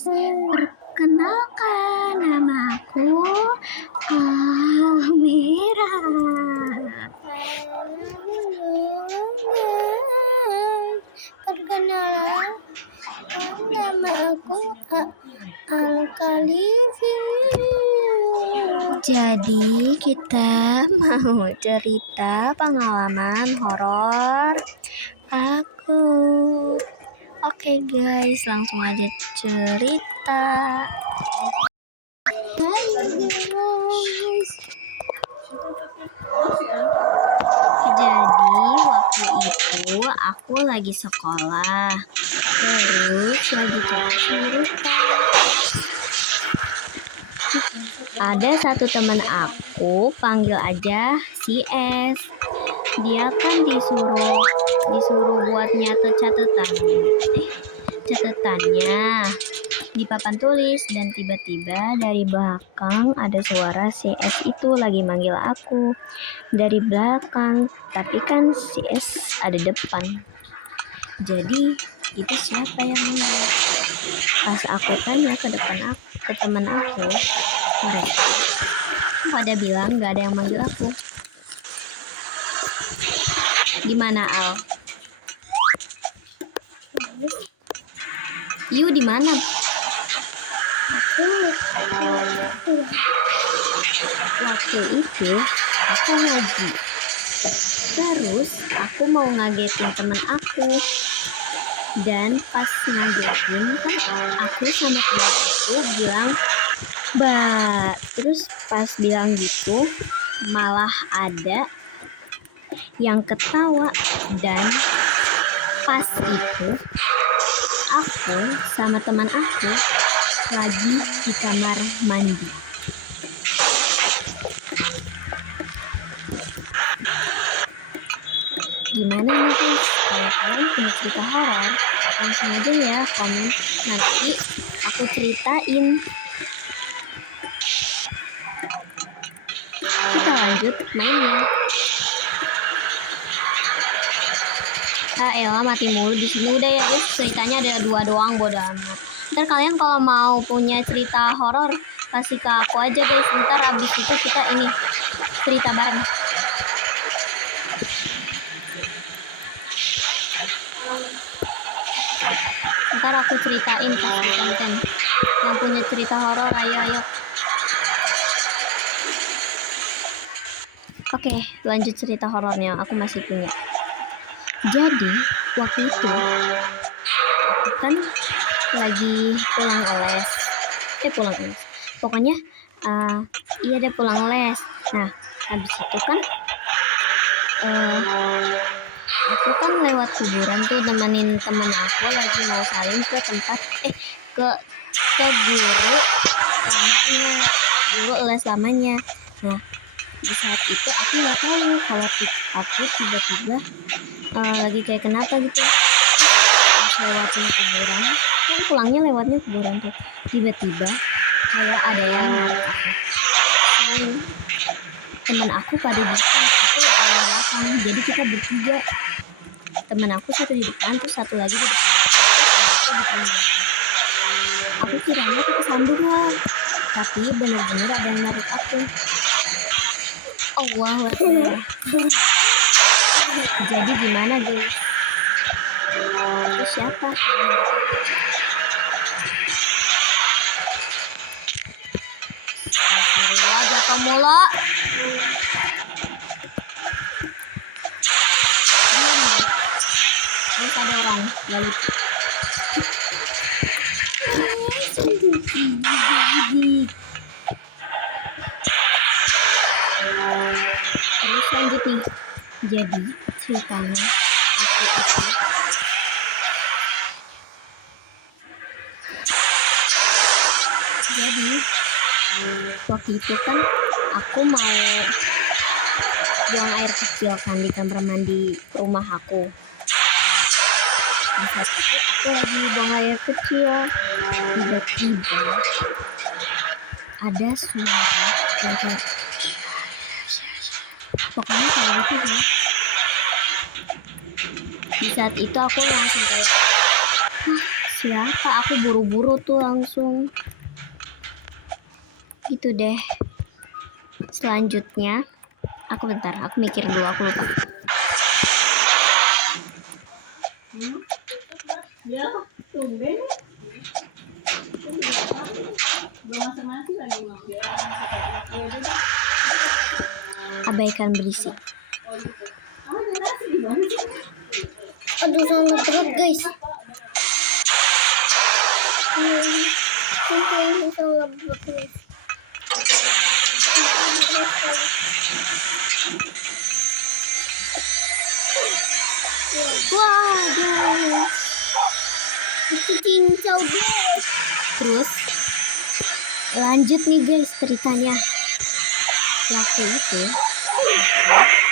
Perkenalkan, namaku Amira. Perkenalan, nama aku Al-Khalifi. Jadi kita mau cerita pengalaman horor aku. Oke guys, langsung aja cerita. Jadi waktu itu aku lagi sekolah, terus lagi cerita. Ada satu teman aku, panggil aja si S. Dia kan disuruh buat nyatet catatannya di papan tulis, dan tiba-tiba dari belakang ada suara si S itu lagi manggil aku dari belakang, tapi kan si S ada depan. Jadi itu siapa yang manggil? Pas aku tanya ke teman aku, mereka pada bilang gak ada yang manggil aku. Gimana Al? Yu di mana? Waktu itu aku ngaji. Terus aku mau ngagetin teman aku. Dan pas ngagetin kan aku sama teman aku bilang Mbak. Terus pas bilang gitu malah ada yang ketawa, dan pas itu aku sama teman aku lagi di kamar mandi. Gimana nih guys? Kalau kalian punya cerita horor, langsung aja ya komen, nanti aku ceritain. Kita lanjut mainnya. Elah mati mulu di sini. Udah ya guys, ceritanya ada 2 doang, bodo amat. Ntar kalian kalau mau punya cerita horor kasih ke aku aja guys. Ntar abis itu kita ini cerita bareng. Ntar aku ceritain kasih konten. Yang punya cerita horor ayo. Oke, lanjut cerita horornya. Aku masih punya. Jadi waktu itu aku kan lagi pulang les. Pokoknya iya deh pulang les. Nah habis itu kan aku kan lewat kuburan tuh, nemenin temen aku lagi mau salin ke tempat ke guru les lamanya. Nah di saat itu aku nggak tahu kalau aku tiba-tiba lagi kayak kenapa gitu. Pas lewatin kuburan, kan pulangnya lewatnya kuburan tuh, tiba-tiba kayak ada yang narik aku. Teman aku pada di depan, aku paling belakang. Jadi kita bertiga, teman aku satu di depan, terus satu lagi di depan aku di paling belakang. Aku kiranya aku kesandung lah, tapi benar-benar ada yang narik aku. Allahu Akbar. Jadi gimana guys? Itu siapa? Astagfirullah, jatuh mulu. Terus ada orang lalu. Terus lanjut nih. Jadi ceritanya aku itu waktu itu kan aku mau buang air kecil kan di kamar mandi rumah aku. Di saat itu aku lagi buang air kecil, tiba-tiba ada suara yang kayak pokoknya kayak gitu kan. Di saat itu aku langsung kayak siapa, aku buru-buru tuh langsung gitu deh. Selanjutnya aku mikir dulu, aku lupa. Abaikan berisik. Aduh, sangat berat guys. Sangat berat guys. Wah, guys. Itu cincau guys. Terus lanjut nih guys ceritanya. Waktu itu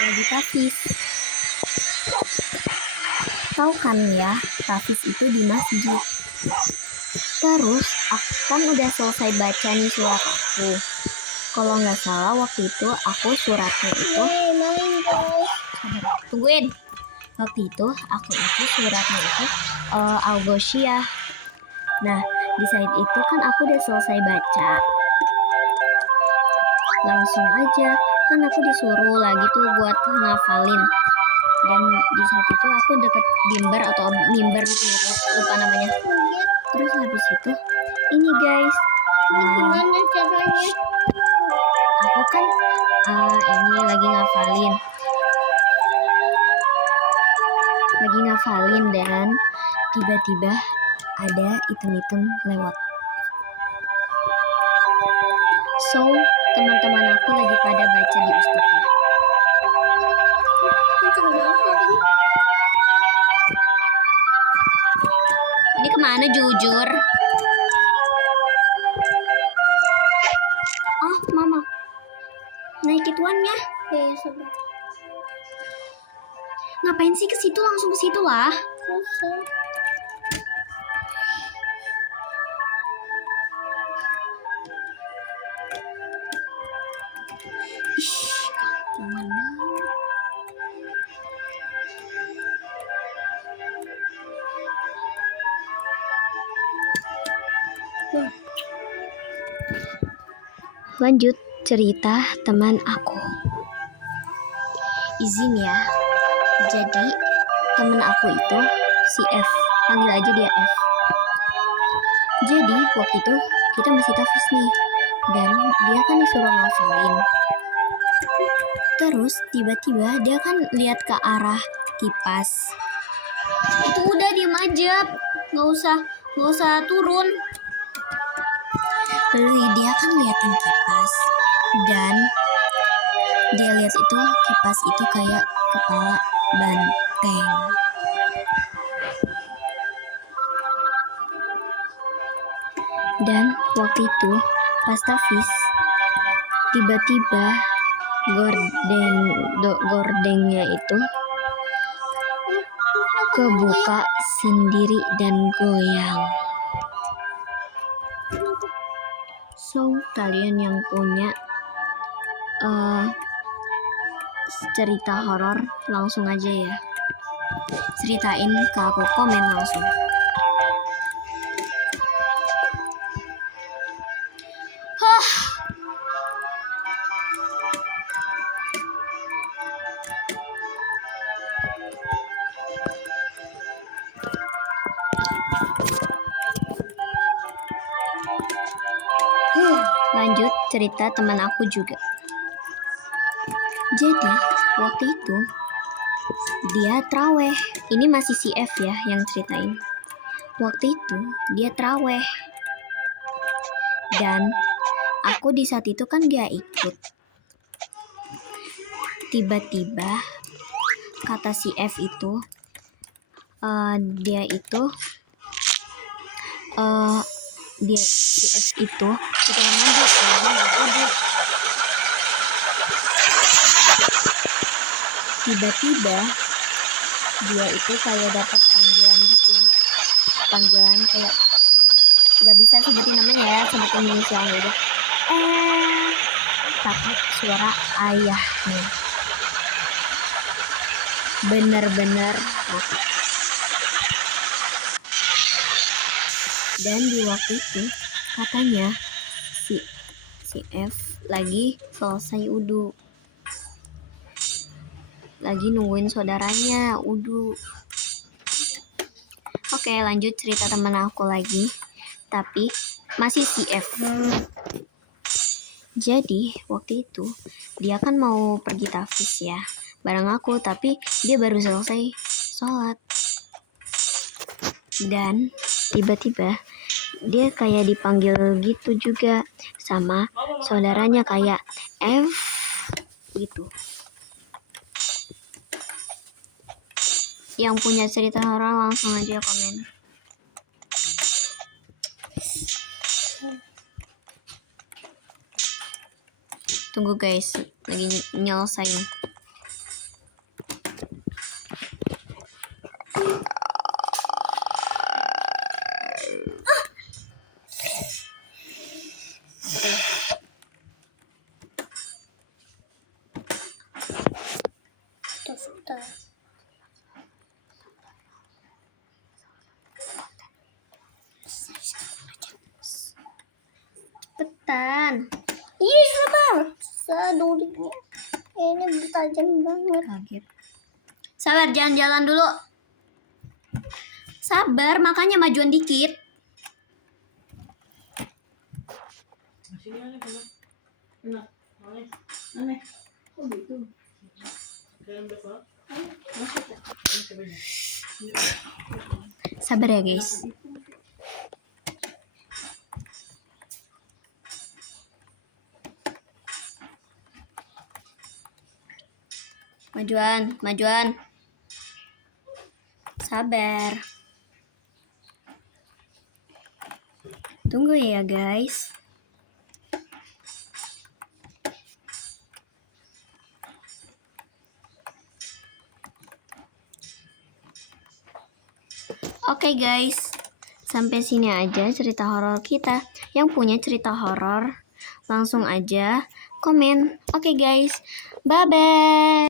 lagi tafis. Tahu kan ya, tafis itu di masjid. Terus aku kan udah selesai baca nih surat aku. Kalau nggak salah waktu itu aku suratnya itu Main guys. tungguin. Waktu itu aku itu suratnya itu Al-Ghoshiyah. Nah, di saat itu kan aku udah selesai baca. Langsung aja kan aku disuruh lagi tuh buat ngafalin. Dan di saat itu aku deket mimbar atau mimbar gitu, lupa namanya. Terus habis itu ini guys, Gimana caranya? aku kan ini lagi ngafalin dan tiba-tiba ada item-item lewat. So teman-teman aku lagi pada baca di ustadznya. Ini kemana jujur? Oh mama, naik ituannya. Oke, sabar. Ngapain sih ke situ, langsung ke situ lah. Susah. Ih, kampungan banget. Lanjut cerita teman aku. Izin ya. Jadi teman aku itu si F, panggil aja dia F. Jadi waktu itu kita masih tafis nih, dan dia kan disuruh ngafalin. Terus tiba-tiba dia kan lihat ke arah kipas. Itu udah diem aja, nggak usah turun. Lalu dia kan liatin kipas, dan dia lihat itu kipas itu kayak kepala banteng. Dan waktu itu pas tafis, tiba-tiba gordengnya itu kebuka sendiri dan goyang. So kalian yang punya cerita horor langsung aja ya, ceritain ke aku, komen langsung. Lanjut cerita teman aku juga. Jadi waktu itu dia traweh. Ini masih si F ya yang ceritain. Waktu itu dia traweh, dan aku di saat itu kan gak ikut. Tiba-tiba kata si F itu, si F itu tiba-tiba dia itu kayak dapat panggilan gitu, panggilan kayak nggak bisa sebutin namanya ya, sebutin inisialnya udah, tapi suara ayahnya bener-bener mati. Dan di waktu itu katanya si F lagi selesai udu, lagi nungguin saudaranya udu. Oke, lanjut cerita temen aku lagi, tapi masih si F. Jadi waktu itu dia kan mau pergi tahfiz ya bareng aku, tapi dia baru selesai sholat. Dan tiba-tiba dia kayak dipanggil gitu juga sama saudaranya kayak F gitu. Yang punya cerita horor langsung aja komen. Tunggu guys, lagi nyelesain. Cepetan. Cepetan. Ih, sabar. Durinya. Ini bertajam banget. Kaget. Sabar, jalan-jalan dulu. Sabar, makanya majuan dikit. Sabar ya guys. Majuan. Sabar. Tunggu ya guys. Oke guys, sampai sini aja cerita horor kita. Yang punya cerita horor langsung aja komen. Oke guys, bye bye.